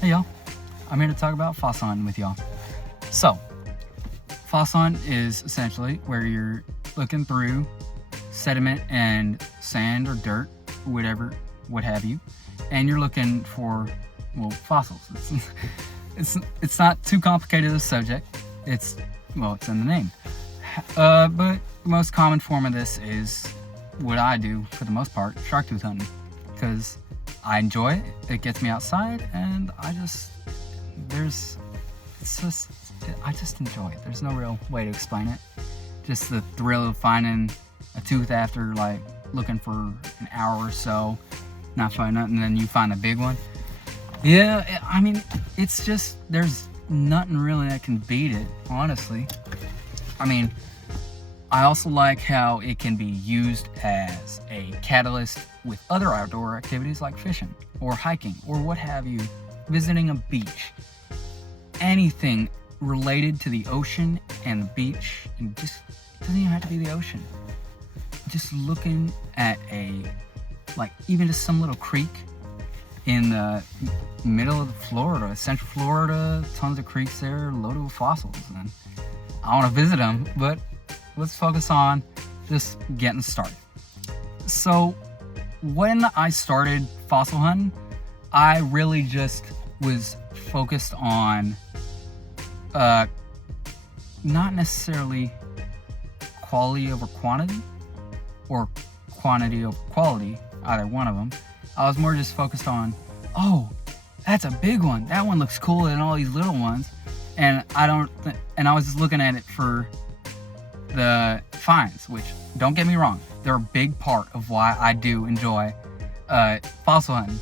Hey y'all, I'm here to talk about fossil hunting with y'all. So, fossil hunt is essentially where you're looking through sediment and sand or dirt, whatever, what have you, and you're looking for, well, fossils. It's not too complicated a subject. It's in the name. But the most common form of this is what I do for the most part, shark tooth hunting, because I enjoy it. It gets me outside, and I just enjoy it. There's no real way to explain it. Just the thrill of finding a tooth after like looking for an hour or so, not finding nothing, and then you find a big one. Yeah, I mean, it's just, there's nothing really that can beat it, honestly. I mean, I also like how it can be used as a catalyst with other outdoor activities like fishing or hiking or what have you, visiting a beach, anything related to the ocean and the beach, and just, it doesn't even have to be the ocean. Just looking at even just some little creek in the middle of Florida, Central Florida, tons of creeks there loaded with fossils, and I want to visit them, but let's focus on just getting started. So when I started fossil hunting, I really just was focused on not necessarily quality over quantity or quantity over quality, either one of them. I was more just focused on, oh, that's a big one. That one looks cooler than all these little ones. And I was just looking at it for the finds, which, don't get me wrong, they're a big part of why I do enjoy fossil hunting.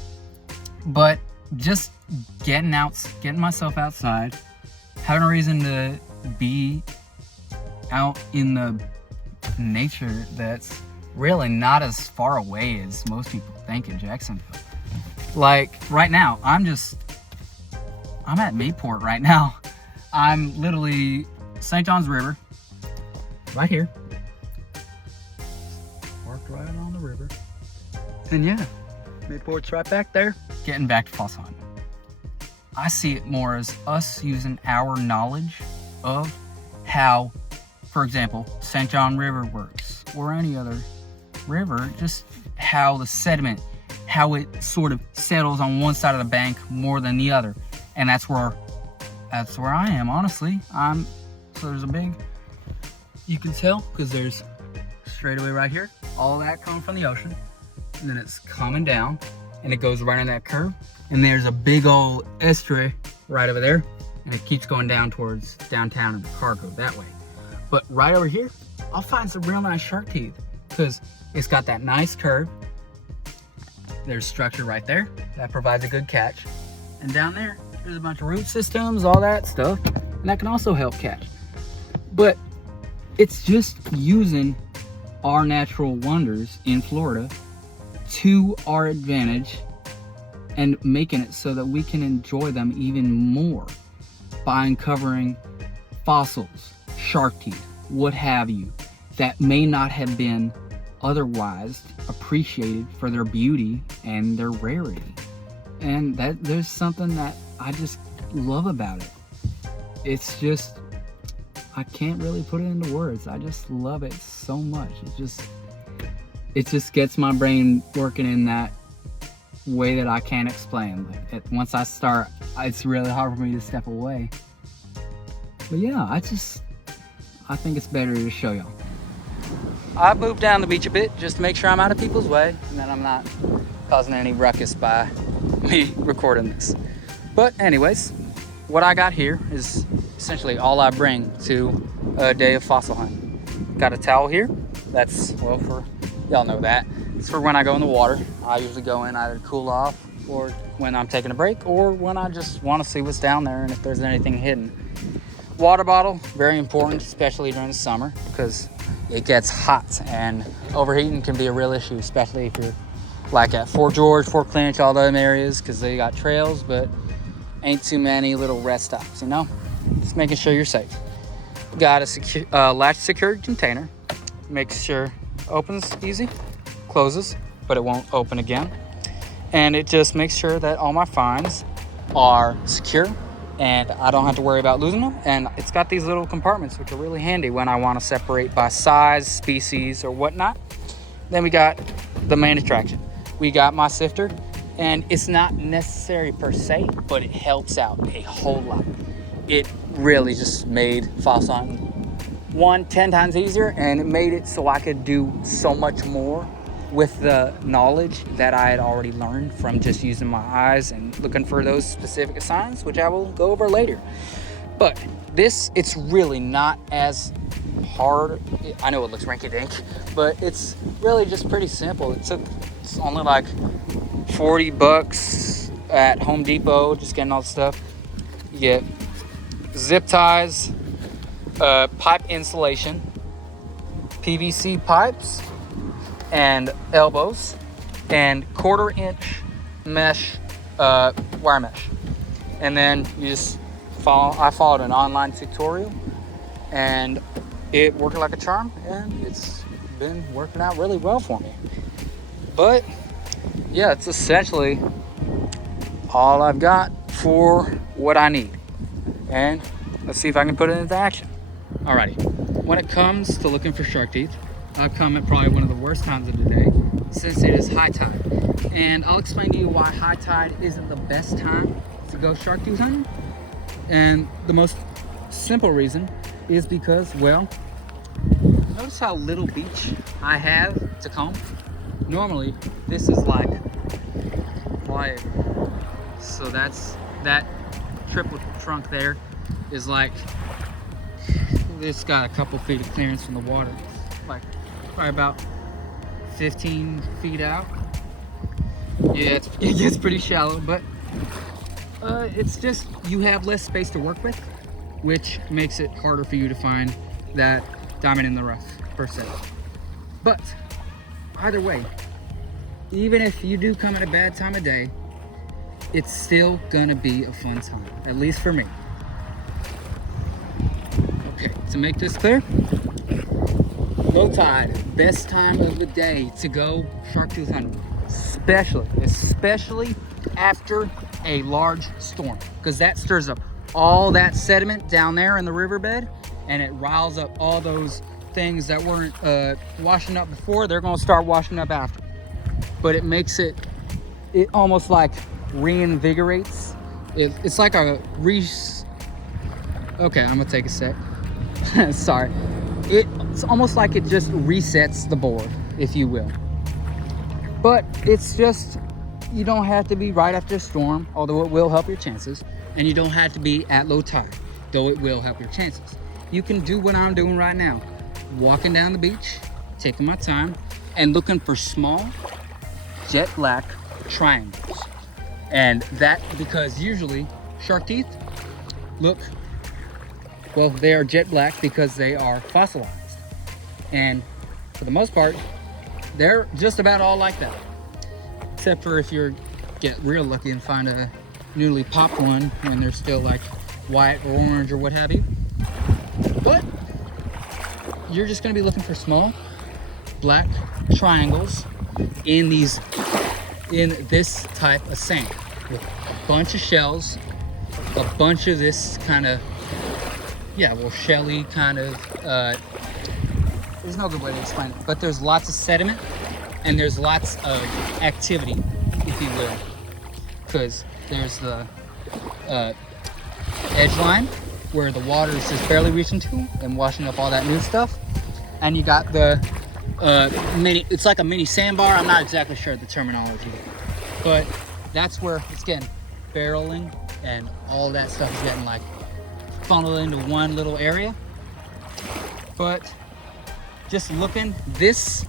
But just getting myself outside, having a reason to be out in the nature that's really not as far away as most people think in Jacksonville. Like right now, I'm at Mayport right now. I'm literally St. John's River, right here. Parked right on the river. And yeah, Mayport's right back there. Getting back to fossil hunting. I see it more as us using our knowledge of how, for example, St. John River works, or any other river, just how the sediment, how it sort of settles on one side of the bank more than the other. And that's where I am, honestly. So there's a big, you can tell, because there's straight away right here, all that coming from the ocean, and then it's coming down, and it goes right on that curve, and there's a big old estuary right over there, and it keeps going down towards downtown, and the car goes that way. But right over here, I'll find some real nice shark teeth, because it's got that nice curve. There's structure right there that provides a good catch, and down there, there's a bunch of root systems, all that stuff, and that can also help catch. But it's just using our natural wonders in Florida to our advantage and making it so that we can enjoy them even more by uncovering fossils, shark teeth, what have you, that may not have been otherwise appreciated for their beauty and their rarity. And there's something that I just love about it. It's just, I can't really put it into words. I just love it so much. It just gets my brain working in that way that I can't explain. Once I start, it's really hard for me to step away. But yeah, I think it's better to show y'all. I moved down the beach a bit just to make sure I'm out of people's way and that I'm not causing any ruckus by me recording this. But anyways, what I got here is essentially all I bring to a day of fossil hunting. Got a towel here. That's, well, for y'all know that. It's for when I go in the water. I usually go in either to cool off, or when I'm taking a break, or when I just want to see what's down there and if there's anything hidden. Water bottle, very important, especially during the summer, because it gets hot and overheating can be a real issue, especially if you're like at Fort George, Fort Clinch, all them areas, because they got trails, but ain't too many little rest stops, you know? Just making sure you're safe. Got a latch secured container. Makes sure opens easy, closes, but it won't open again. And it just makes sure that all my finds are secure and I don't have to worry about losing them. And it's got these little compartments, which are really handy when I want to separate by size, species, or whatnot. Then we got the main attraction. We got my sifter, and it's not necessary per se, but it helps out a whole lot. It really just made fossil hunting 10 times easier, and it made it so I could do so much more with the knowledge that I had already learned from just using my eyes and looking for those specific signs, which I will go over later. But it's really not as hard. I know it looks rinky-dink, but it's really just pretty simple. It's only like $40 at Home Depot, just getting all the stuff. You get zip ties, pipe insulation, PVC pipes, and elbows, and 1/4 inch mesh, wire mesh. And then you just I followed an online tutorial and it worked like a charm, and it's been working out really well for me. But yeah, it's essentially all I've got for what I need. And let's see if I can put it into action. Alrighty, when it comes to looking for shark teeth, I've come at probably one of the worst times of the day, since it is high tide. And I'll explain to you why high tide isn't the best time to go shark tooth hunting. And the most simple reason is because, well, notice how little beach I have to comb. Normally, this is like flyover. So that triple trunk there is like, it's got a couple feet of clearance from the water. Like probably about 15 feet out. Yeah, it gets pretty shallow, but it's just, you have less space to work with, which makes it harder for you to find that diamond in the rough per se. But either way, even if you do come at a bad time of day, it's still gonna be a fun time, at least for me. Okay, to make this clear, low tide, best time of the day to go shark tooth hunting, especially after a large storm, because that stirs up all that sediment down there in the riverbed, and it riles up all those things that weren't washing up before. They're gonna start washing up after. But it makes it almost like reinvigorates. It's like a okay, I'm gonna take a sec. Sorry. It's almost like it just resets the board, if you will. But it's just, you don't have to be right after a storm, although it will help your chances. And you don't have to be at low tide, though it will help your chances. You can do what I'm doing right now. Walking down the beach, taking my time, and looking for small jet black triangles. And that, because usually shark teeth look, well, they are jet black because they are fossilized. And for the most part, they're just about all like that. Except for if you get real lucky and find a newly popped one when they're still like white or orange or what have you. But you're just gonna be looking for small black triangles in this type of sand with a bunch of shells, a bunch of this kind of, yeah, well, shelly kind of, there's no good way to explain it, but there's lots of sediment and there's lots of activity, if you will, because there's the edge line where the water is just barely reaching to and washing up all that new stuff, and you got the it's like a mini sandbar. I'm not exactly sure of the terminology, but that's where it's getting barreling and all that stuff is getting like funneled into one little area. But just looking, this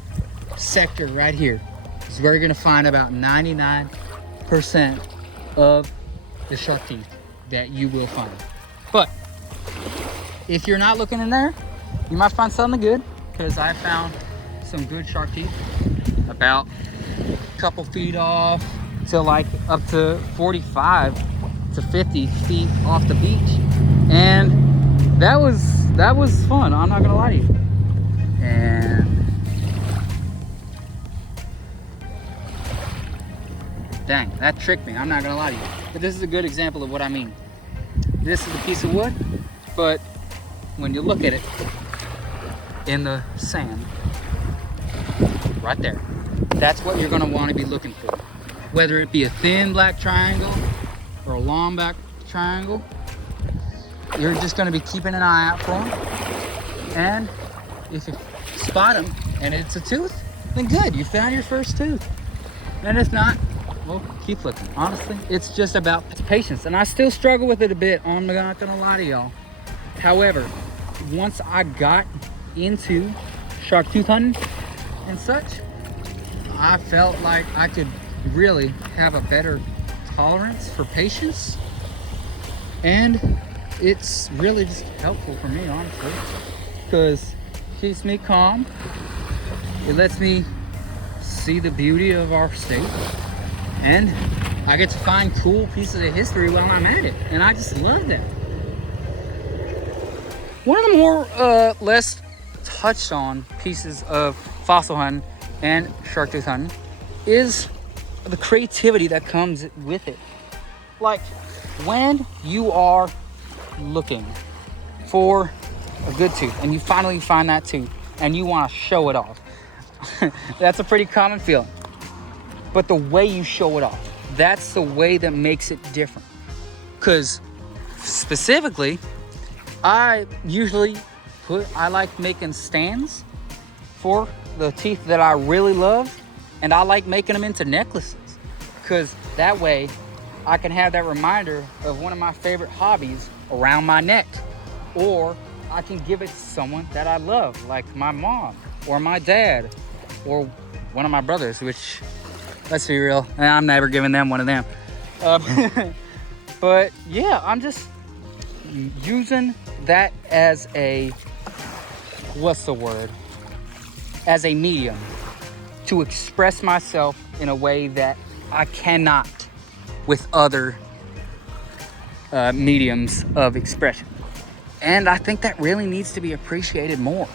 sector right here is where you're gonna find about 99% of the shark teeth that you will find. But if you're not looking in there, you might find something good, because I found some good shark teeth about a couple feet off to like up to 45 to 50 feet off the beach, and that was fun, I'm not gonna lie to you. And Dang, that tricked me. I'm not gonna lie to you. But this is a good example of what I mean. This is a piece of wood, but when you look at it in the sand, right there, that's what you're gonna wanna be looking for. Whether it be a thin black triangle or a long black triangle, you're just gonna be keeping an eye out for them. And if you spot them and it's a tooth, then good, you found your first tooth. And if not, well, keep looking. Honestly, it's just about patience. And I still struggle with it a bit, I'm not gonna lie to y'all. However, once I got into shark tooth hunting and such, I felt like I could really have a better tolerance for patience. And it's really just helpful for me, honestly, because it keeps me calm. It lets me see the beauty of our state, and I get to find cool pieces of history while I'm at it, and I just love that. One of the more less touched on pieces of fossil hunting and shark tooth hunting is the creativity that comes with it. Like when you are looking for a good tooth and you finally find that tooth and you want to show it off, that's a pretty common feeling. But the way you show it off, that's the way that makes it different. Because specifically, I like making stands for the teeth that I really love, and I like making them into necklaces, because that way I can have that reminder of one of my favorite hobbies around my neck, or I can give it to someone that I love, like my mom or my dad or one of my brothers, which, let's be real, I'm never giving them one of them. But yeah, I'm just using that as a, as a medium to express myself in a way that I cannot with other mediums of expression. And I think that really needs to be appreciated more.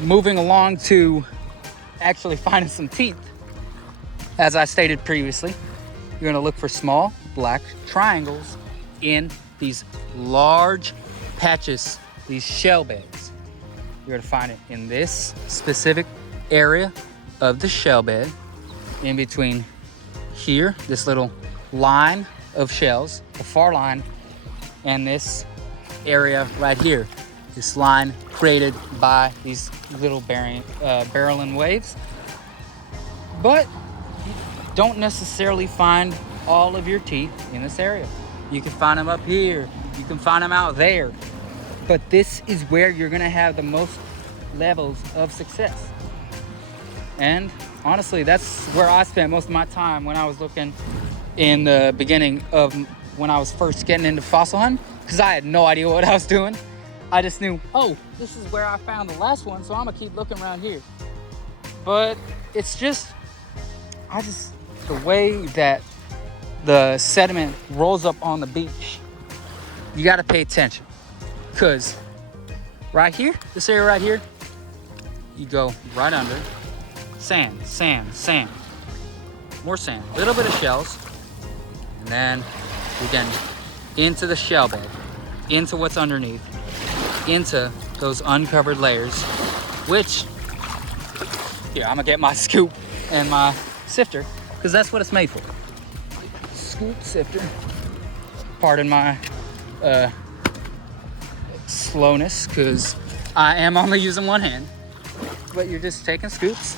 Moving along to actually finding some teeth, as I stated previously, you're gonna look for small black triangles in these large patches, these shell beds. You're gonna find it in this specific area of the shell bed, in between here, this little line of shells, the far line, and this area right here, this line created by these little barreling waves. But you don't necessarily find all of your teeth in this area. You can find them up here, you can find them out there, but this is where you're gonna have the most levels of success. And honestly, that's where I spent most of my time when I was looking in the beginning of when I was first getting into fossil hunting, because I had no idea what I was doing. I just knew, oh, this is where I found the last one, so I'm gonna keep looking around here. But it's just, the way that the sediment rolls up on the beach, you gotta pay attention. Because right here, this area right here, you go right under, sand, sand, sand, more sand, a little bit of shells, and then again into the shell bed, into what's underneath, into those uncovered layers, which, here, I'm gonna get my scoop and my sifter, because that's what it's made for. Scoop, sifter. Pardon my slowness, because I am only using one hand, but you're just taking scoops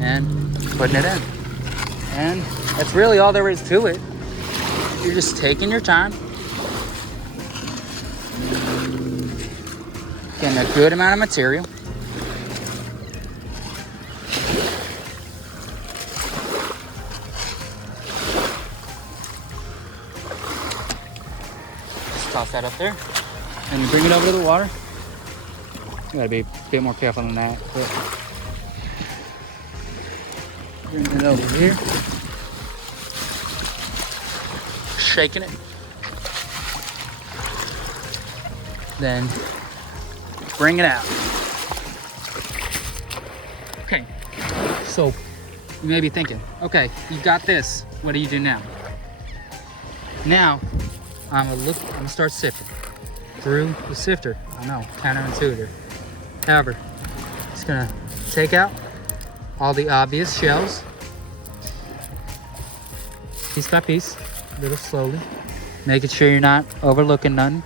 and putting it in. And that's really all there is to it. You're just taking your time, getting a good amount of material. Just toss that up there and bring it over to the water. You gotta be a bit more careful than that, but bring it over here. Shaking it. Then bring it out. So you may be thinking, okay, you got this. What do you do now? Now, I'm gonna start sifting through the sifter. I know, counterintuitive. However, just gonna take out all the obvious shells, piece by piece, a little slowly, making sure you're not overlooking none.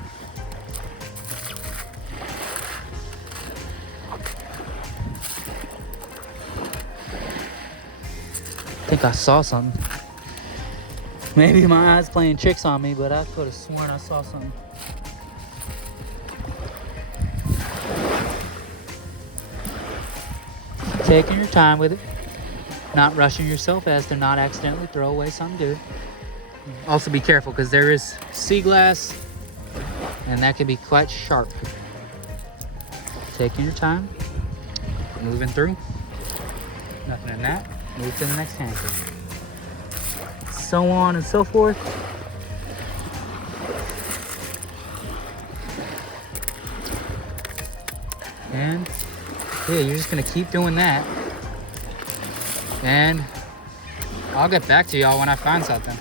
I think I saw something. Maybe my eyes playing tricks on me, but I could have sworn I saw something. Taking your time with it, not rushing yourself as to not accidentally throw away something good. Also be careful because there is sea glass and that can be quite sharp. Taking your time, moving through, nothing in that, move to the next handful. So on and so forth. And yeah, you're just gonna keep doing that. And I'll get back to y'all when I find something.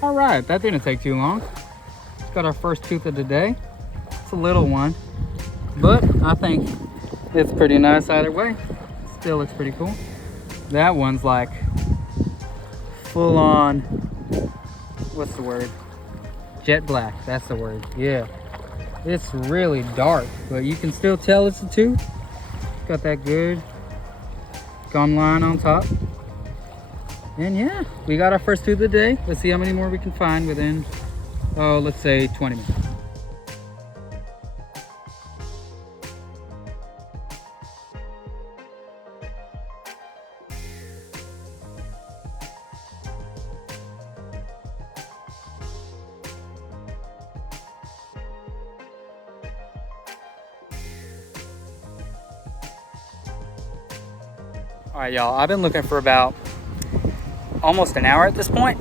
All right, that didn't take too long. Just got our first tooth of the day. It's a little one, but I think it's pretty nice either way. Still looks pretty cool. That one's like full on, what's the word? Jet black, that's the word, yeah. It's really dark, but you can still tell it's a tooth. Got that good gum line on top. And yeah, we got our first tooth of the day. Let's see how many more we can find within, oh, let's say 20 minutes. All right, y'all, I've been looking for about almost an hour at this point.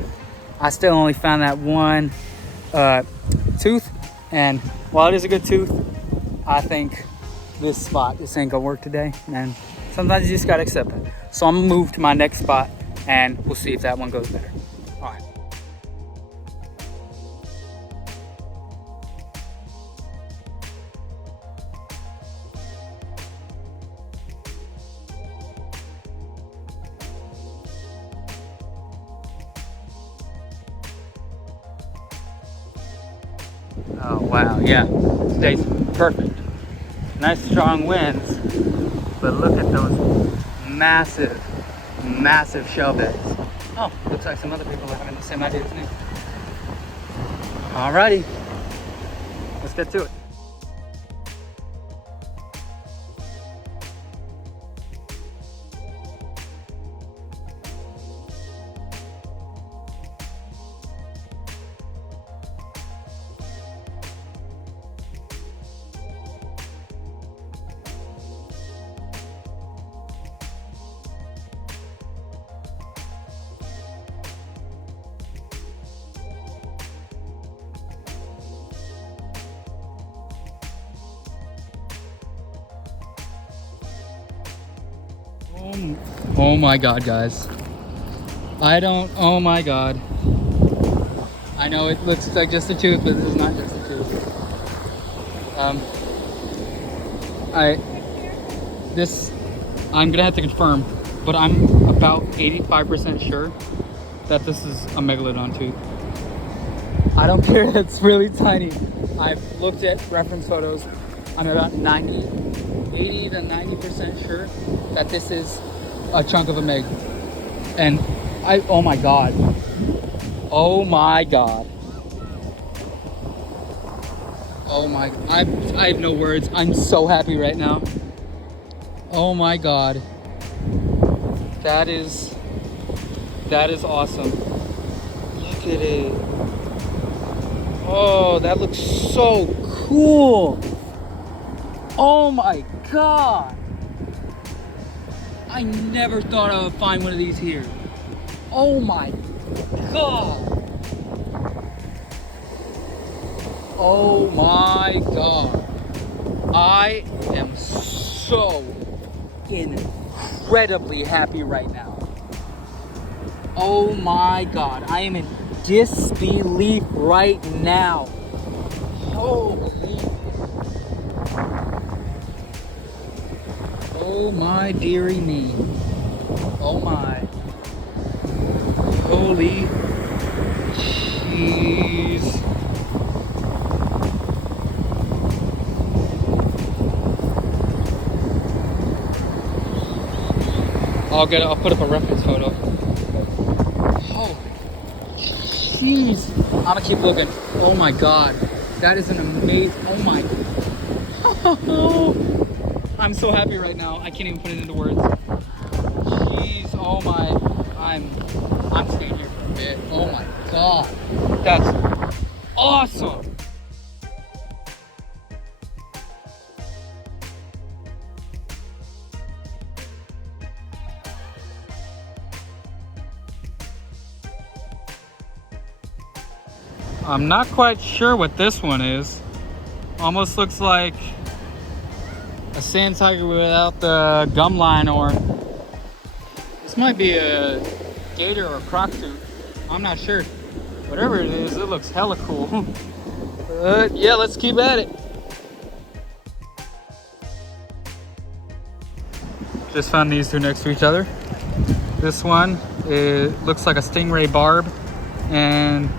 I still only found that one tooth, and while it is a good tooth, I think this ain't gonna work today, and sometimes you just gotta accept it. So I'm gonna move to my next spot and we'll see if that one goes better. All right. Oh wow, yeah, today's perfect. Nice strong winds, but look at those massive, massive shell beds. Oh, looks like some other people are having the same idea as me. Alrighty, let's get to it. Oh my god, guys. Oh my god. I know it looks like just a tooth, but this is not just a tooth. I'm gonna have to confirm, but I'm about 85% sure that this is a megalodon tooth. I don't care that it's really tiny. I've looked at reference photos. I'm about 80 to 90% sure that this is a chunk of a meg. And oh my god. Oh my god. Oh my, I have no words. I'm so happy right now. Oh my god. That is awesome. Look at it. Oh, that looks so cool. Oh my god. I never thought I would find one of these here. Oh my God. Oh my God. I am so incredibly happy right now. Oh my God. I am in disbelief right now. Holy. Oh my dearie me. Oh my. Holy jeez. I'll put up a reference photo. Oh, jeez. I'm gonna keep looking. Oh my God. That is an amazing, oh my. I'm so happy right now. I can't even put it into words. Jeez, oh my. I'm staying here for a bit. Oh my God. That's awesome. I'm not quite sure what this one is. Almost looks like a sand tiger without the gum line, or this might be a gator or a croc tooth. I'm not sure. Whatever it is, it looks hella cool. But yeah, let's keep at it. Just found these two next to each other. This one, it looks like a stingray barb, and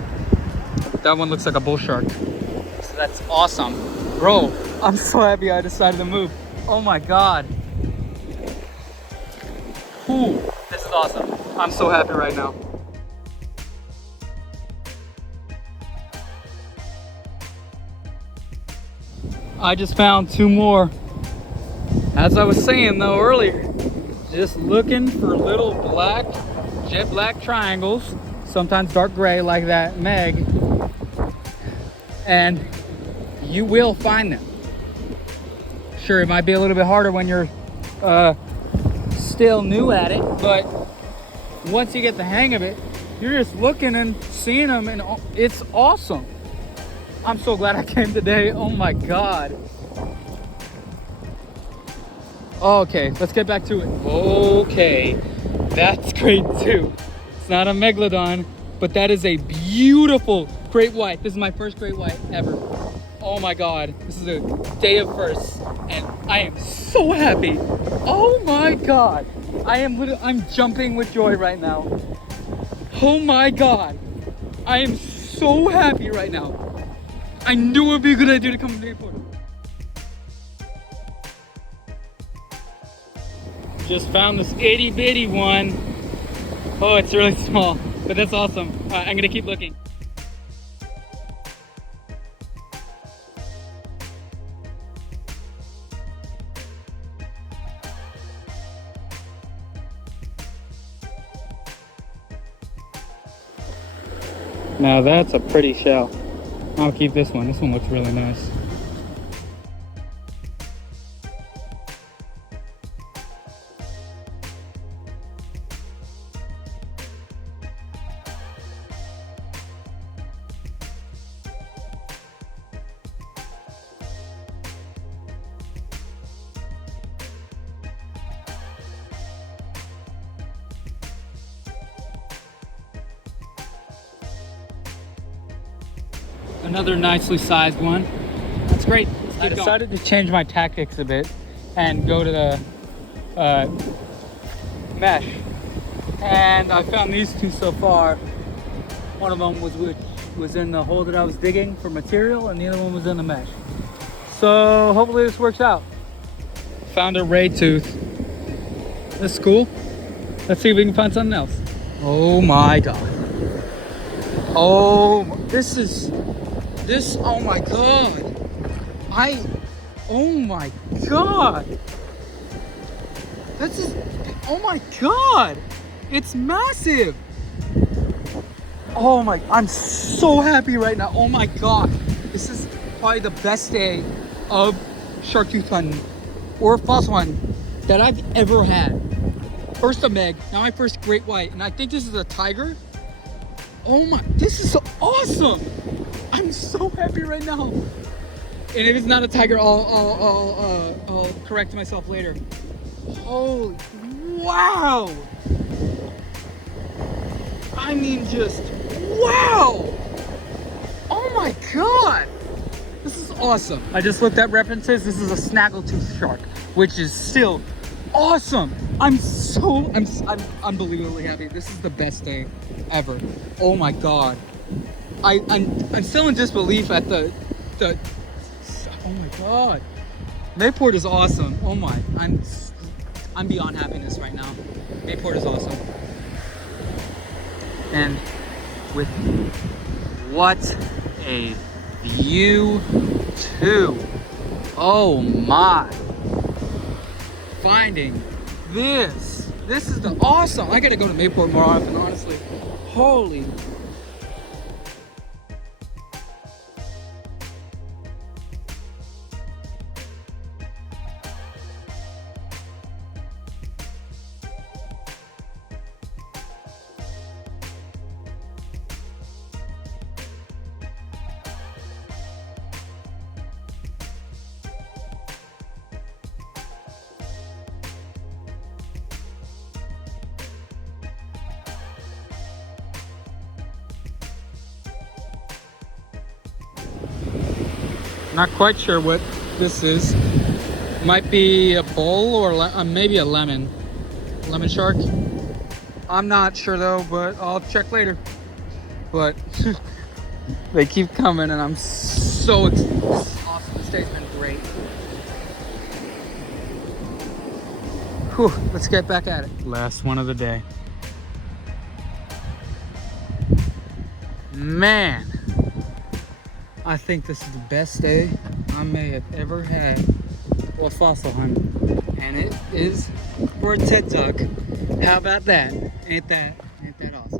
that one looks like a bull shark. So that's awesome. Bro, I'm so happy I decided to move. Oh my God. Ooh, this is awesome. I'm so happy right now. I just found two more. As I was saying though earlier, just looking for little black, jet black triangles, sometimes dark gray like that Meg, and you will find them. Sure, it might be a little bit harder when you're still new at it, but once you get the hang of it, you're just looking and seeing them, and it's awesome. I'm so glad I came today. Oh my God. Okay, let's get back to it. Okay, that's great too. It's not a megalodon, but that is a beautiful great white. This is my first great white ever. Oh my God, this is a day of firsts, and I am so happy. Oh my God, I'm jumping with joy right now. Oh my God, I am so happy right now. I knew it would be a good idea to come to the airport. Just found this itty bitty one. Oh, it's really small, but that's awesome. I'm gonna keep looking. Now that's a pretty shell. I'll keep this one. This one looks really nice. Another nicely sized one. That's great. I decided to change my tactics a bit and go to the mesh. And I found these two so far. One of them was in the hole that I was digging for material, and the other one was in the mesh. So hopefully this works out. Found a ray tooth. This is cool. Let's see if we can find something else. Oh my God. Oh, oh my God. Oh my God. Oh my God. It's massive. Oh my, I'm so happy right now. Oh my God. This is probably the best day of shark tooth hunting or fossil hunting that I've ever had. First a Meg, now my first great white, and I think this is a tiger. Oh my, this is so awesome! I'm so happy right now. And if it's not a tiger, I'll correct myself later. Holy, wow! I mean, just wow! Oh my god! This is awesome. I just looked at references. This is a snaggletooth shark, which is still awesome. I'm unbelievably happy. This is the best day ever. Oh my god. I'm still in disbelief at the oh my god. Mayport is awesome. Oh my, I'm beyond happiness right now. Mayport is awesome. And with what a view too. Oh my. Finding this is the awesome. I gotta go to Mayport more often, honestly. Holy. Not quite sure what this is. Might be a bull or maybe a lemon shark. I'm not sure though, but I'll check later. But they keep coming and I'm so awesome. This day's been great. Whew, let's get back at it. Last one of the day. Man, I think this is the best day I may have ever had while fossil hunting. And it is for a Ted Duck. How about that? Ain't that awesome?